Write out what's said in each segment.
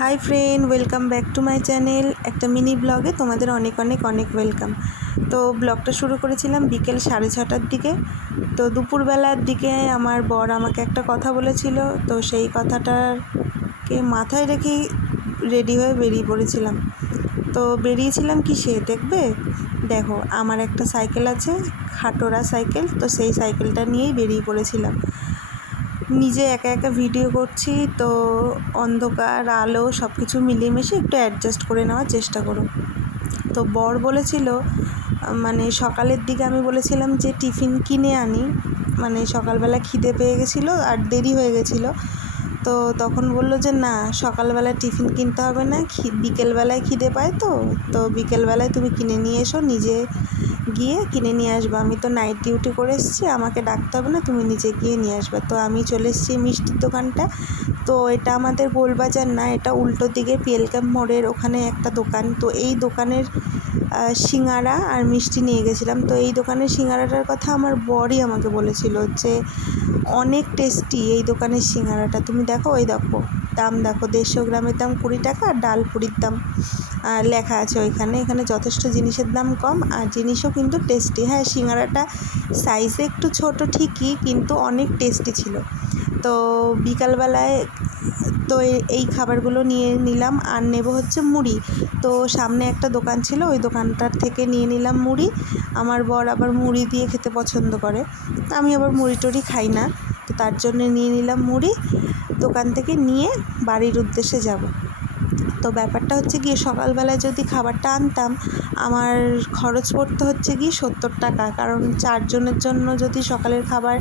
Hi friend, welcome back to my channel. একটা mini ব্লগে তোমাদের অনেক অনেক অনেক ওয়েলকাম। তো ব্লগটা শুরু করেছিলাম বিকেল সাড়ে ছটার দিকে। তো দুপুরবেলার দিকে আমার বর আমাকে একটা কথা বলেছিল, তো সেই কথাটাকে মাথায় রেখেই রেডি হয়ে বেরিয়ে পড়েছিলাম। তো বেরিয়েছিলাম কি সে দেখবে? দেখো, আমার একটা সাইকেল আছে, খাটোরা সাইকেল, তো সেই সাইকেলটা নিয়েই বেরিয়ে পড়েছিলাম। নিজে একা একা ভিডিও করছি, তো অন্ধকার, আলো সব কিছু মিলিয়েমিশে একটু অ্যাডজাস্ট করে নেওয়ার চেষ্টা করো তো বর বলেছিল মানে সকালের দিকে আমি বলেছিলাম যে টিফিন কিনে আনি। মানে সকালবেলা খিদে পেয়ে গেছিল আর দেরি হয়ে গেছিল। তো তখন বলল যে না, সকালবেলা টিফিন কিনতে হবে না বিকেলবেলায় খিদে পায় তো তো বিকেলবেলায় তুমি কিনে নিয়ে এসো, নিজে গিয়ে কিনে নিয়ে আসব। আমি তো নাইট ডিউটি করে এসেছি, আমাকে ডাকতে হবে না, তুমি নিজে গিয়ে নিয়ে আসবে। তো আমি চলে এসেছি মিষ্টির দোকানটা। তো এটা আমাদের গোলবাজার না, এটা উল্টো দিকে পিএল মোড়ের ওখানে একটা দোকান। তো এই দোকানের সিঙ্গারা আর মিষ্টি নিয়ে গেছিলাম। তো এই দোকানের সিঙ্গারাটার কথা আমার বরই আমাকে বলেছিল যে, অনেক টেস্টি এই দোকানের সিঙ্গারাটা। তুমি দেখো, ওই দেখো, দাম দেখো, দেড়শো গ্রামের দাম কুড়ি টাকা, আর ডাল পুরির দাম লেখা আছে ওইখানে। এখানে যথেষ্ট জিনিসের দাম কম, আর জিনিসও কিন্তু টেস্টি। হ্যাঁ সিঙ্গারাটা সাইজে একটু ছোট ঠিকই, কিন্তু অনেক টেস্টি ছিল। তো বিকালবেলায় তো এই খাবারগুলো নিয়ে নিলাম আর নেব হচ্ছে মুড়ি। তো সামনে একটা দোকান ছিল, ওই দোকানটার থেকে নিয়ে নিলাম মুড়ি। আমার বর আবার মুড়ি দিয়ে খেতে পছন্দ করে। আমি আবার মুড়ি টুড়ি খাই না, তো তার জন্য নিয়ে নিলাম মুড়ি। দোকান থেকে নিয়ে বাড়ির উদ্দেশ্যে যাব। তো ব্যাপারটা হচ্ছে গিয়ে সকালবেলায় যদি খাবারটা আনতাম, আমার খরচ পড়তে হচ্ছে গিয়ে সত্তর টাকা। কারণ চারজনের জন্য যদি সকালের খাবার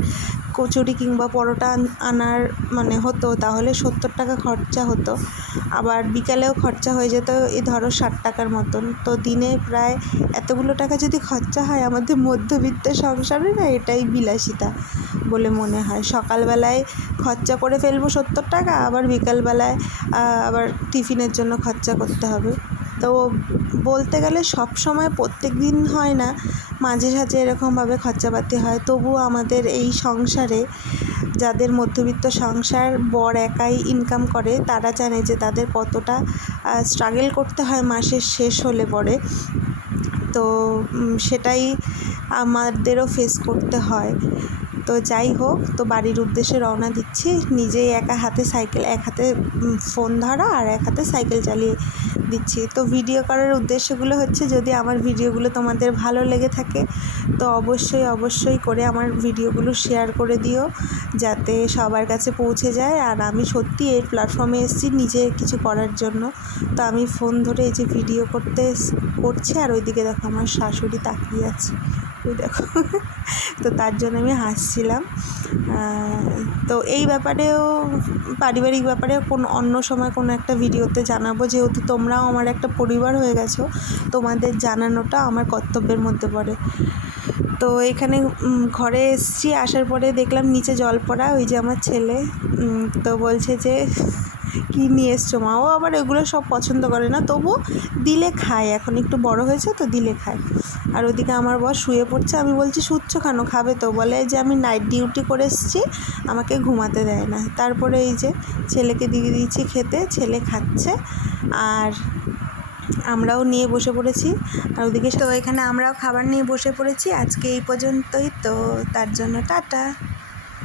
কচুরি কিংবা পরোটা আনার মানে হতো, তাহলে সত্তর টাকা খরচা হতো। আবার বিকালেও খরচা হয়ে যেত এই ধরো ষাট টাকার মতন। তো দিনে প্রায় এতগুলো টাকা যদি খরচা হয়, আমাদের মধ্যবিত্ত সংসারে না এটাই বিলাসিতা বলে মনে হয়। সকালবেলায় খরচা করে ফেলব সত্তর টাকা, আবার বিকালবেলায় আবার টিফিনের জন্য খরচা করতে হবে। তো বলতে গেলে সব সময় প্রত্যেক দিন হয় না। মাঝে সাঝে এরকমভাবে খরচাপাতি হয়। তবুও আমাদের এই সংসারে যাদের মধ্যবিত্ত সংসার বর একাই ইনকাম করে, তারা জানে যে তাদের কতটা স্ট্রাগল করতে হয় মাসের শেষ হলে পরে। তো সেটাই আমাদেরও ফেস করতে হয়। তো যাই হোক, তো বাড়ির উদ্দেশ্যে রওনা দিচ্ছি। নিজেই একা হাতে সাইকেল, এক হাতে ফোন ধরা আর এক হাতে সাইকেল চালিয়ে দিচ্ছি। তো ভিডিও করার উদ্দেশ্যগুলো হচ্ছে, যদি আমার ভিডিওগুলো তোমাদের ভালো লেগে থাকে, তো অবশ্যই অবশ্যই করে আমার ভিডিওগুলো শেয়ার করে দিও, যাতে সবার কাছে পৌঁছে যায়। আর আমি সত্যি এই প্ল্যাটফর্মে এসেছি নিজে কিছু করার জন্য। তো আমি ফোন ধরে এই যে ভিডিও করতে করছি, আর ওইদিকে দেখো আমার শাশুড়ি তাকিয়ে আছে। ওই দেখো। তো তার জন্য আমি হাসছিলাম। তো এই ব্যাপারেও, পারিবারিক ব্যাপারে কোন অন্য সময় কোনো একটা ভিডিওতে জানাব। যেহেতু তোমরাও আমার একটা পরিবার হয়ে গেছো, তোমাদের জানানোটা আমার কর্তব্যের মধ্যে পড়ে। তো এখানে ঘরে এসছি, আসার পরে দেখলাম নিচে জল পড়া, ওই যে আমার ছেলে। তো বলছে যে কী নিয়ে এসছো মা? ও আবার এগুলো সব পছন্দ করে না। তবু দিলে খায়। এখন একটু বড় হয়েছে তো দিলে খায়। আর ওদিকে আমার বর শুয়ে পড়ছে। আমি বলছি, শুচ্ছ কেন? খাবে তো। বলে যে, আমি নাইট ডিউটি করে এসেছি। আমাকে ঘুমাতে দেয় না। তারপরে এই যে, ছেলেকে দিয়ে দিয়েছি খেতে। ছেলে খাচ্ছে। আর আমরাও নিয়ে বসে পড়েছি। আর ওদিকে তো এখানে, আমরাও খাবার নিয়ে বসে পড়েছি। আজকে এই পর্যন্তই তো। তার জন্য টাটা।